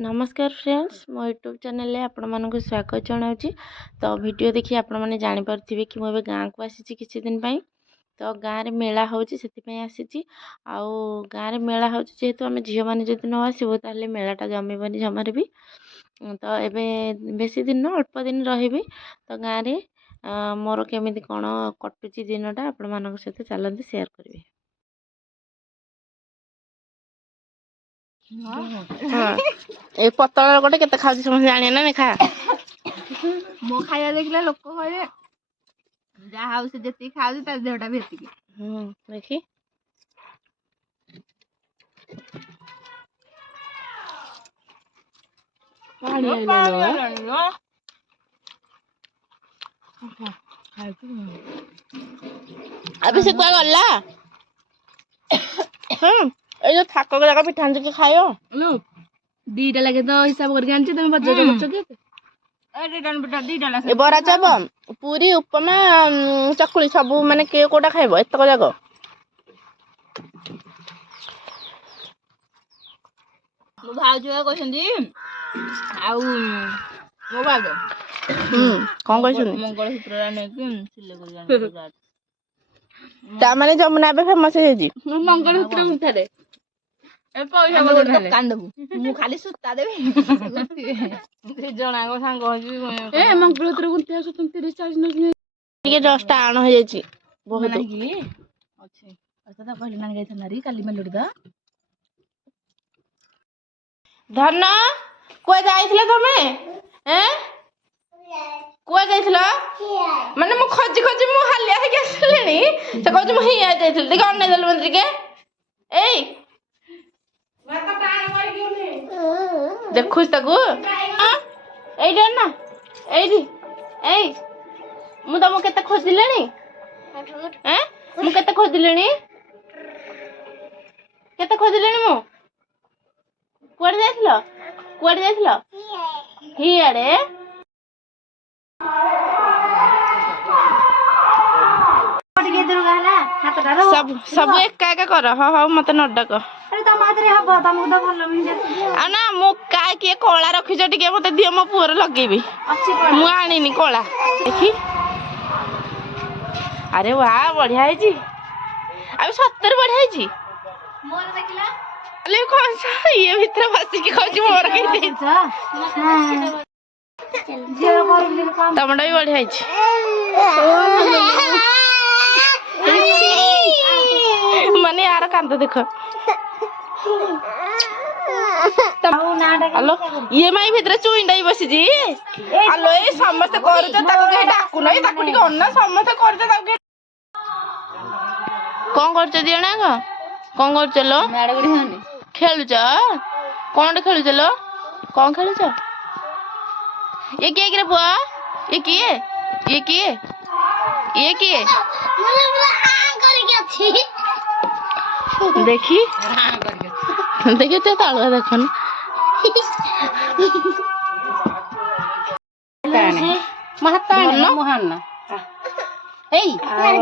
नमस्कार फ्रेंड्स मो YouTube channel आपण मानक स्वागत जनावि। तो वीडियो देखिए आपण मैंने जानीपे कि मुझे गाँव को आसी किसी दिन पाई। तो गाँव में मेला होची आसी आउ गाँव में मेला होची जेहेतु आम झील मैंने जब न आसबू ताल मेलाटा जमीबनी जमार भी। तो एबे बेसी दिन न अल्प दिन रही तो गाँव में मोर केमी कौन कटुची दिनटा आपण मान सहित चलते सेयार करी। ए पतला गोटे केते खाउची समझ जाने ना खा मो खाया देखला लोक कहे जा हाउस जति खाउची तार देहटा भेतिकी देखी पानी आइलो अबे से कोई गल्ला ए जो थाक लगा पिठा के खायो लो दीटा लगे तो हिसाब करके आनछि तुम बच्चा बच्चा के ए रिटर्न बेटा दीटा लगे ए बरा चप पूरी उपमा चकुली सब माने के कोटा खाइबो एतक जागो मो भाउजो कहछन्ती आउ मो भाउजो कोन कहछन्ती मंगल सूत्र ने कि सिले कर जान ता माने जमुना बे फेमस हे जी मंगल सूत्र उठारे ए पैसा बदल कान देबू मु खाली सुत्ता देबी से जणा को सांग होजी ए मंगल सूत्र गुंती आसु तुम 30 40 न ଟିକେ ଜଷ୍ଟ ଆଣ ହେଇଯାଇଛି ବହୁତ କି ଅଛି अच्छा पहले नानी गई था नारी काली मेलोडी दा धन कोई जाइथिला तमे हैं कोई जाइथिला माने मु खोजी खोजी मु हालिया हे गेसलेनी से कहू मु हिया जाइथिल देख अन्ने दल मंत्री के एई माता टाण मर गेले देखुस तकू एई डर ना एई एई मु तमो केते खोजिलेनी हैं मु केते खोजिलेनी केते खोजिलेनी मु कुआडे जाइथिलो हियाडे सब सब एका एका कर हाँ हाँ मत न डक ना मु काय किए कला रखिछ टिके मते दियो मो पुअर लगेबी मु आनिनी कला देखी अरे वाह बढ़िया है जी अभी 70 बढ़िया है जी मोर देखला अरे कौन सा ये भीतर बस के खोजी मोर के दे टमाटर भी बढ़िया है जी माने यार कांद देखो हेलो ये माई भीतर चुईंडा ही बसी जी हेलो ए समस्त करछ ताको के डाकु नै ताको टिके अन्ना समस्त करछ ताको कोन करछ दियना को कोन करछ लो मेड गुडी हनी खेलुछ कोन खेलुछ लो कोन खेलुछ ये किए रे बुआ ये किए ये किए ये किए देखी देखिए तो तालुआ देखो ना महत्ता मोहन ए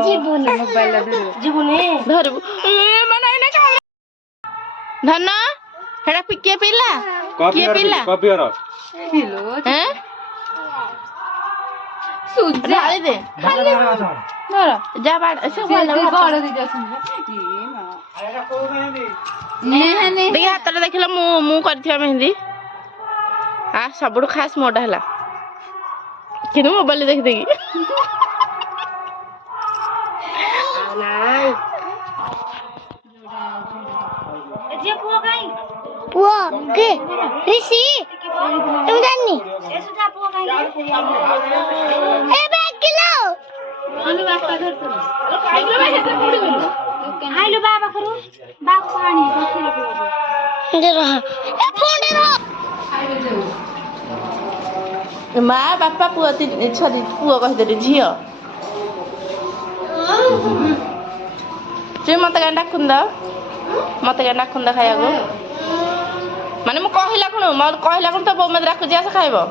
जीवने मोबाइल जीवने धरबु ए मनाई ना धन हेडा पिके पिला के पिला कॉपी और हेलो हैं सुजा डाली दे धर जा बाड ऐसे बोल बड़ दी जसन ये मां अरे को मेहंदी नेहने देखि हातटा देखिला मु करथिया मेहंदी आ सबुड खास मोडा हला किनु मोबाइल देख देगी जे पुओ काई पुओ के ऋषि तुम जानी ए सुजा पुओ काई ए बैग किलो अनि वास्ता धर तू लो काइलो भाई हेते पड़ी गलो आइलो बाबा करू बाबा पानी बस दे रहा ए फोन दे रहा आइलो जाऊ माँ बापा पुआ छरी पुआ कह दे झियो तुम मत गांडा खुंदा मत गांडा खुंदा खाया गो माने मु कहिला कोन म कहिला कोन तो बो मत राखु जा से खाइबो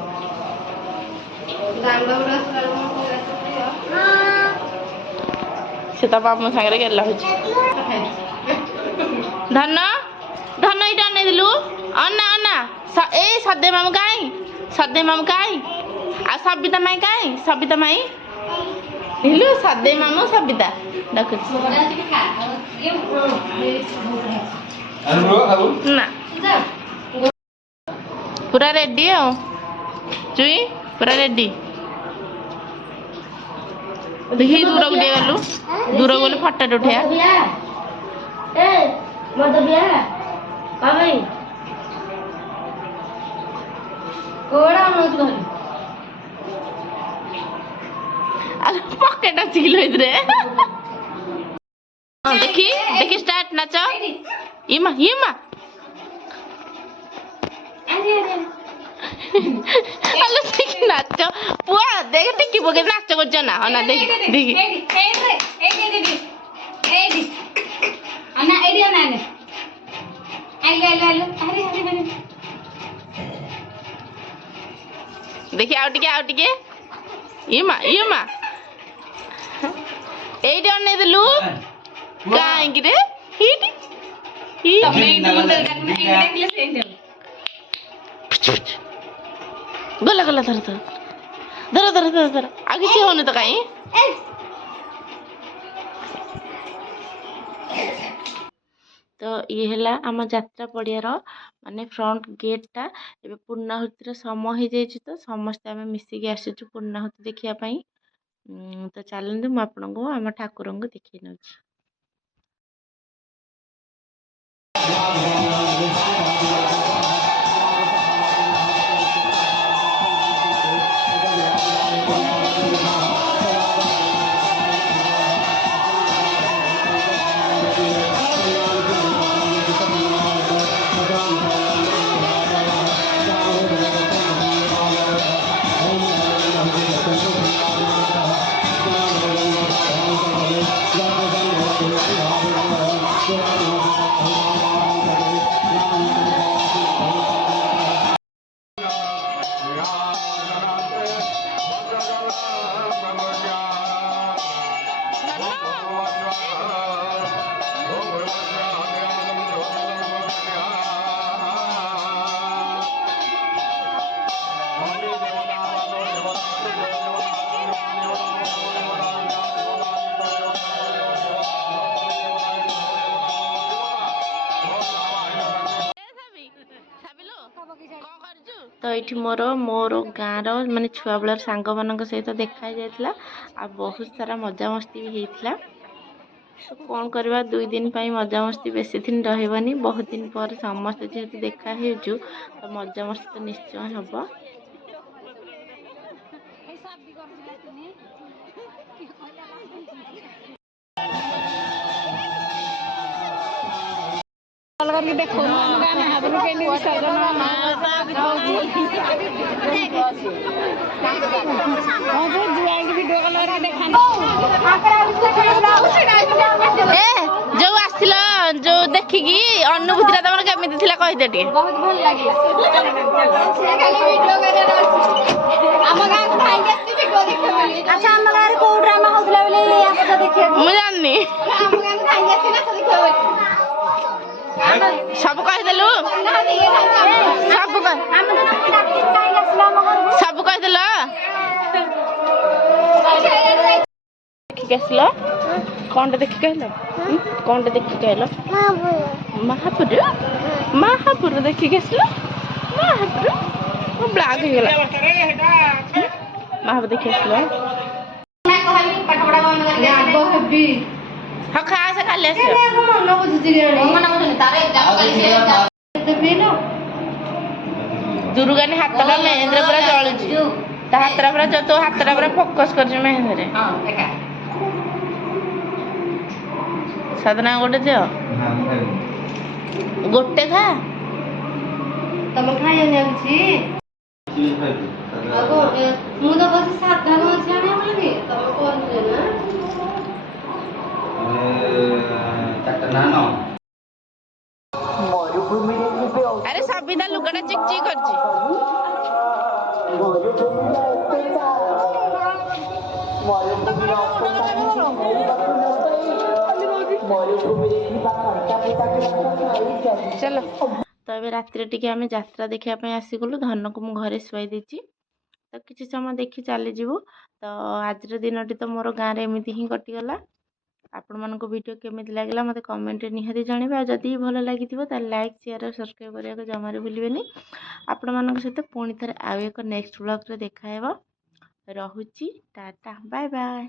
से त मामू संगे गेला हो धन धन इटा नै दिलु अन्ना अन्ना ए सदे मामू काई आ सबिता माई काई सबिता माई हिलु सदे मामू सबिता डाकुछ ना पूरा रेडी हो चुई पूरा रेडी देखी दूर को दे गलु दूर गलु फटा उठिया ए मत बिया का भाई कोड़ा मत कर अरे पॉकेट चिलो इधरे देखी देखी स्टार्ट नाचो इमा अरे देखी नाचो पुआ देख टिकी पके नाच करछ ना ना देख देखी अन्ना एडी अन्ना ने आई अरे देखी आउ टिके इमा एडी अन्ने देलु काई रे हिटी तमे मुंडे देखले से गला धर आगे से होने तो काई तो ये है आम यात्रा पड़ियार माने फ्रंट गेटा ए पूर्णाहुतिर समय हो जाए तो समस्ते आम मिसिकी आसीचु पूर्णाहुति देखिया तो चलते मुझे आपन को आम ठाकुर को देखी नौ तो ये मोर गाँव माने छुआ बेलर सांग मान सहित देखा जाता आ बहुत सारा मजामस्ती भी होता तो कौन करवा 2 दिन मजामस्ती बेसी दिन रही बहुत दिन पर समस्त जेहेतु देखा हो तो मजामस्ती तो निश्चय हम देखो जो आसिल जो देखिकी अनुभूति तुम केमी थी कहदे टे बहुत भल लगे अच्छा आम गाँव कौ ड्रामा होता देखिए मुझे जाननी सब कहीदेलु सब कहीदेल देखिक आसल कौन देखिक कहल कौन देखिक कहल महापुर देखिक आसल महापुर ब्लाक होगला महापुर देखिक आसल हाँ खास खाली दुर्गा ने हाथ महेंद्र पूरा जलुची हाथ पूरा तो हाथ पूरा फोकस कर महेंद्र साधना गोटे दियो गोटे खा तुम खाई मु तो बस साधा अरे सबिता लुगाटा चिक चिक करछि चलो ତ ଏବେ ରାତିରେ ଟିକେ ଆମେ ଯାତ୍ରା ଦେଖିବା ପାଇଁ ଆସିଗଲୁ। ଧନକୁ ମୁଁ ଘରେ ଶୁଆଇ ଦେଇଛି, ତ କିଛି ସମୟ ଦେଖି ଚାଲିଯିବୁ। ତ ଆଜିର ଦିନଟି ତ ମୋର ଗାଁରେ ଏମିତି ହିଁ କଟିଗଲା। ଆପଣମାନଙ୍କୁ ଭିଡ଼ିଓ କେମିତି ଲାଗିଲା ମୋତେ କମେଣ୍ଟରେ ନିହାତି ଜଣାଇବେ। ଆଉ ଯଦି ଭଲ ଲାଗିଥିବ ତାହେଲେ ଲାଇକ୍ ସେୟାର ଆଉ ସବସ୍କ୍ରାଇବ୍ କରିବାକୁ ଜମାରୁ ଭୁଲିବେନି। ଆପଣମାନଙ୍କ ସହିତ ପୁଣି ଥରେ ଆଉ ଏକ ନେକ୍ସଟ ବ୍ଲଗ୍ରେ ଦେଖା ହେବ। ରହୁଛି, ଟାଟା, ବାଏ ବାଏ।